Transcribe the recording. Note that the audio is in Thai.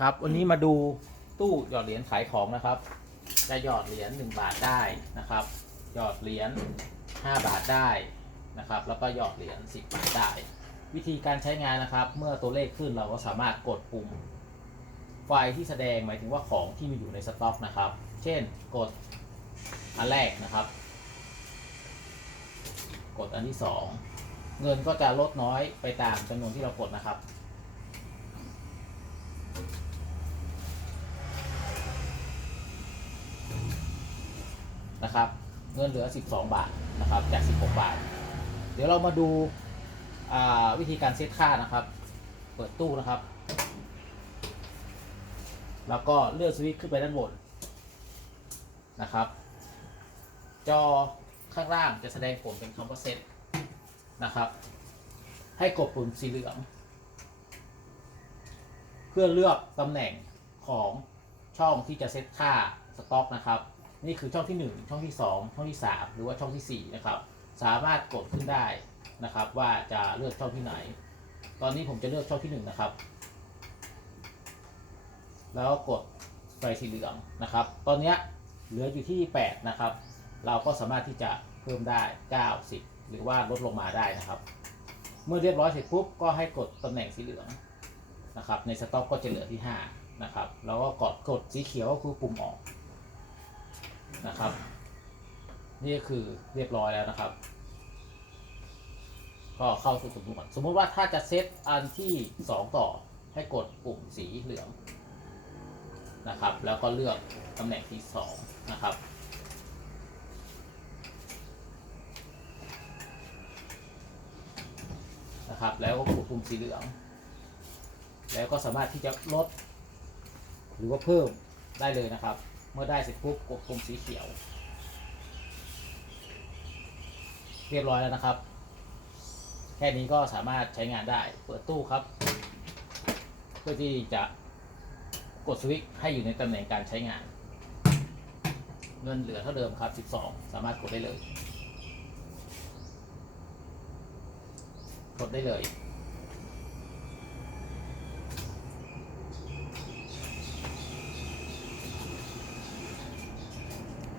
ครับ วันนี้มาดูตู้หยอดเหรียญขายของนะครับ จะหยอดเหรียญ1บาทได้นะครับ หยอดเหรียญ5บาทได้นะครับ แล้วก็หยอดเหรียญ10บาทได้ วิธีการใช้งานนะครับ เมื่อตัวเลขขึ้นเราก็สามารถกดปุ่ม ไฟที่แสดงหมายถึงว่าของที่มีอยู่ในสต็อกนะครับ เช่นกดอันแรกนะครับ กดอันที่สองเงินก็จะลดน้อยไปตามจำนวนที่เรากดนะครับ นะครับ เงินเหลือ 12 บาทนะครับจาก 16 บาท เดี๋ยวเรามาดูาวิธีการเซตค่านะครับ เปิดตู้นะครับ แล้วก็เลื่อนสวิตช์ขึ้นไปด้านบนนะครับ จอข้างล่างจะแสดงผลเป็นคำว่าเซตนะครับ ให้กดปุ่มสีเหลืองเพื่อเลือกตำแหน่งของช่องที่จะเซตค่าสต็อกนะครับ นี่คือช่องที่ 1 ช่องที่ 2 ช่องที่ 3 หรือว่าช่องทีสี่ 4 นะครับ สามารถกดขึ้นได้นะครับ ว่าจะเลือกช่องที่ไหน ตอนนี้ผมจะเลือกช่องที่ 1 นะครับ แล้วกดไฟสีเหลืองนะครับ ตอนนี้เหลืออยู่ที่ 8 นะครับ เราก็สามารถที่จะเพิ่มได้ 9 10 หรือว่าลดลงมาได้นะครับ เมื่อเรียบร้อยเสร็จปุ๊บก็ให้กดตำแหน่งสีเหลืองนะครับ ในสต็อกก็จะเหลือที่ 5 นะครับ แล้วก็กดกดสีเขียวก็คือปุ่มออก นะครับ นี่คือเรียบร้อยแล้วนะครับ ก็เข้าสู่สมมุติสมมุติว่าถ้าจะเซตอันที่ 2 ต่อให้กดปุ่มสีเหลืองนะครับ แล้วก็เลือกตำแหน่งที่สองนะครับนะครับแล้วก็กดปุ่มสีเหลือง แล้วก็สามารถที่จะลดหรือว่าเพิ่มได้เลยนะครับ เมื่อได้เสร็จปุ๊บกดปุ่มสีเขียว เรียบร้อยแล้วนะครับ แค่นี้ก็สามารถใช้งานได้ เปิดตู้ครับ เพื่อที่จะกดสวิตช์ให้อยู่ในตำแหน่งการใช้งาน เงินเหลือเท่าเดิมครับ 12 สามารถกดได้เลย กดได้เลย